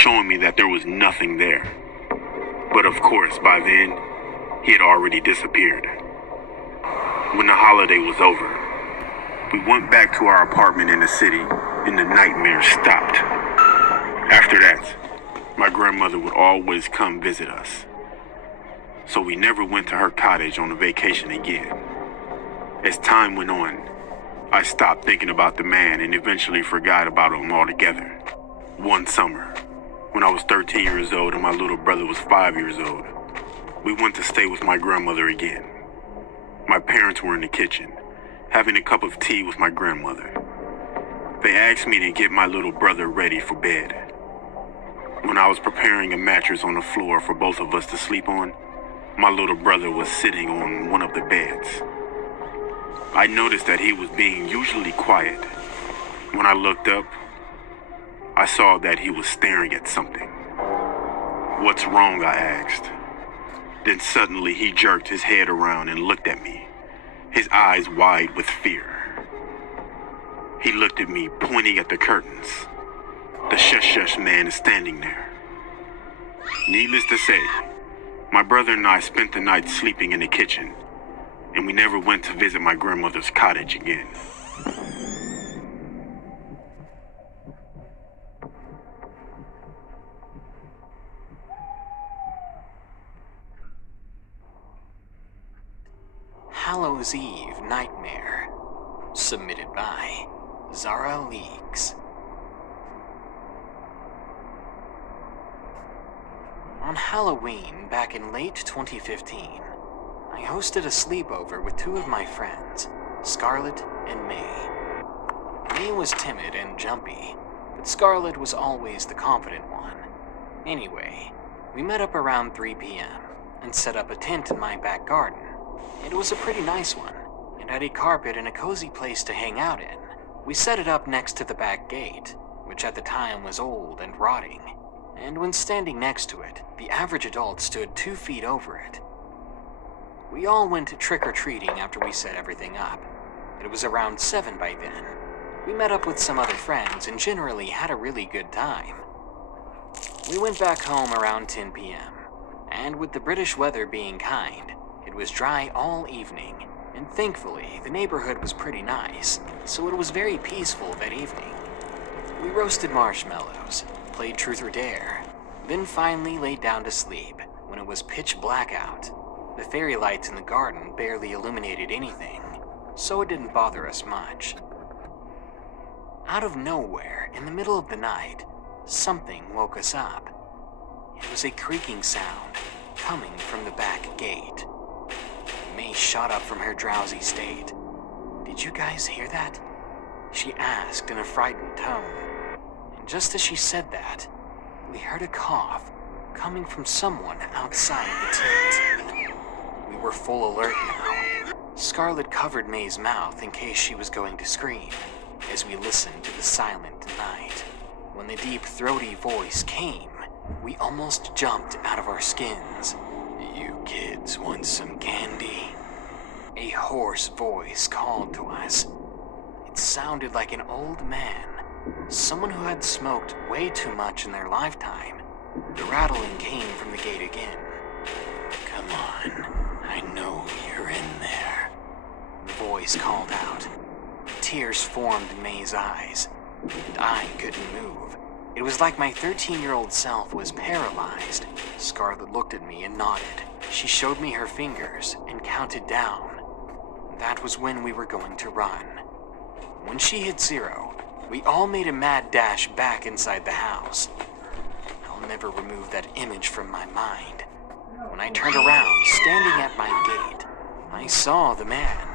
showing me that there was nothing there. But of course, by then, he had already disappeared. When the holiday was over, we went back to our apartment in the city, and the nightmare stopped. After that, my grandmother would always come visit us. So we never went to her cottage on a vacation again. As time went on, I stopped thinking about the man and eventually forgot about him altogether. One summer, when I was 13 years old and my little brother was 5 years old, we went to stay with my grandmother again. My parents were in the kitchen, having a cup of tea with my grandmother. They asked me to get my little brother ready for bed. When I was preparing a mattress on the floor for both of us to sleep on, my little brother was sitting on one of the beds. I noticed that he was being usually quiet. When I looked up, I saw that he was staring at something. "What's wrong?" I asked. Then suddenly he jerked his head around and looked at me, his eyes wide with fear. He looked at me, pointing at the curtains. The shush man is standing there. Needless to say, my brother and I spent the night sleeping in the kitchen, and we never went to visit my grandmother's cottage again. Hallows Eve Nightmare, submitted by Zara Leaks. On Halloween back in late 2015, I hosted a sleepover with two of my friends, Scarlett and May. May was timid and jumpy, but Scarlett was always the confident one. Anyway, we met up around 3 p.m. and set up a tent in my back garden. It was a pretty nice one, and had a carpet and a cozy place to hang out in. We set it up next to the back gate, which at the time was old and rotting, and when standing next to it, the average adult stood 2 feet over it. We all went trick-or-treating after we set everything up. It was around 7 by then. We met up with some other friends and generally had a really good time. We went back home around 10 p.m., and with the British weather being kind, it was dry all evening, and thankfully the neighborhood was pretty nice, so it was very peaceful that evening. We roasted marshmallows, played Truth or Dare, then finally laid down to sleep when it was pitch black out. The fairy lights in the garden barely illuminated anything, so it didn't bother us much. Out of nowhere, in the middle of the night, something woke us up. It was a creaking sound coming from the back gate. May shot up from her drowsy state. "Did you guys hear that?" she asked in a frightened tone. And just as she said that, we heard a cough coming from someone outside the tent. We were full alert now. Scarlett covered May's mouth in case she was going to scream, as we listened to the silent night. When the deep, throaty voice came, we almost jumped out of our skins. "You kids want some candy?" A hoarse voice called to us. It sounded like an old man, someone who had smoked way too much in their lifetime. The rattling came from the gate again. "Come on, I know you're in there," the voice called out. Tears formed in May's eyes, and I couldn't move. It was like my 13-year-old self was paralyzed. Scarlett looked at me and nodded. She showed me her fingers and counted down. That was when we were going to run. When she hit 0, we all made a mad dash back inside the house. I'll never remove that image from my mind. When I turned around, standing at my gate, I saw the man.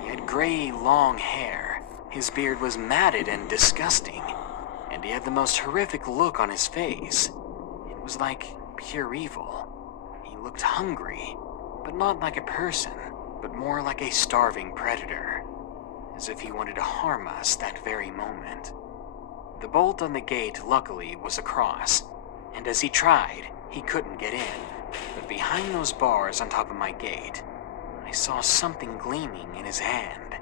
He had gray, long hair. His beard was matted and disgusting, and he had the most horrific look on his face. It was like pure evil. He looked hungry, but not like a person, but more like a starving predator, as if he wanted to harm us that very moment. The bolt on the gate, luckily, was across, and as he tried, he couldn't get in. But behind those bars on top of my gate, I saw something gleaming in his hand.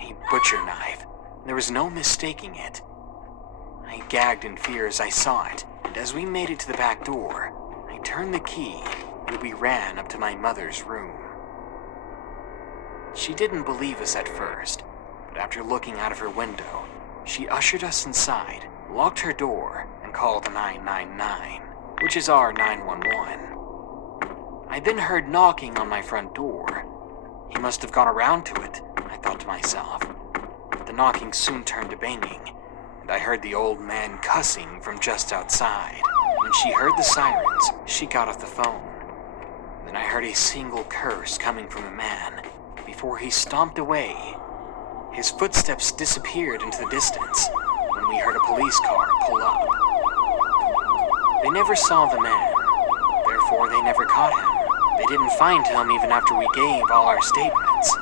A butcher knife. There was no mistaking it. I gagged in fear as I saw it, and as we made it to the back door, I turned the key and we ran up to my mother's room. She didn't believe us at first, but after looking out of her window, she ushered us inside, locked her door, and called 999, which is our 911. I then heard knocking on my front door. He must have gone around to it, I thought to myself. The knocking soon turned to banging, and I heard the old man cussing from just outside. When she heard the sirens, she got off the phone. Then I heard a single curse coming from a man before he stomped away. His footsteps disappeared into the distance when we heard a police car pull up. They never saw the man, therefore they never caught him. They didn't find him even after we gave all our statements.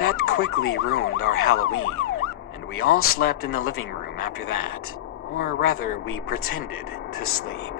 That quickly ruined our Halloween, and we all slept in the living room after that. Or rather, we pretended to sleep.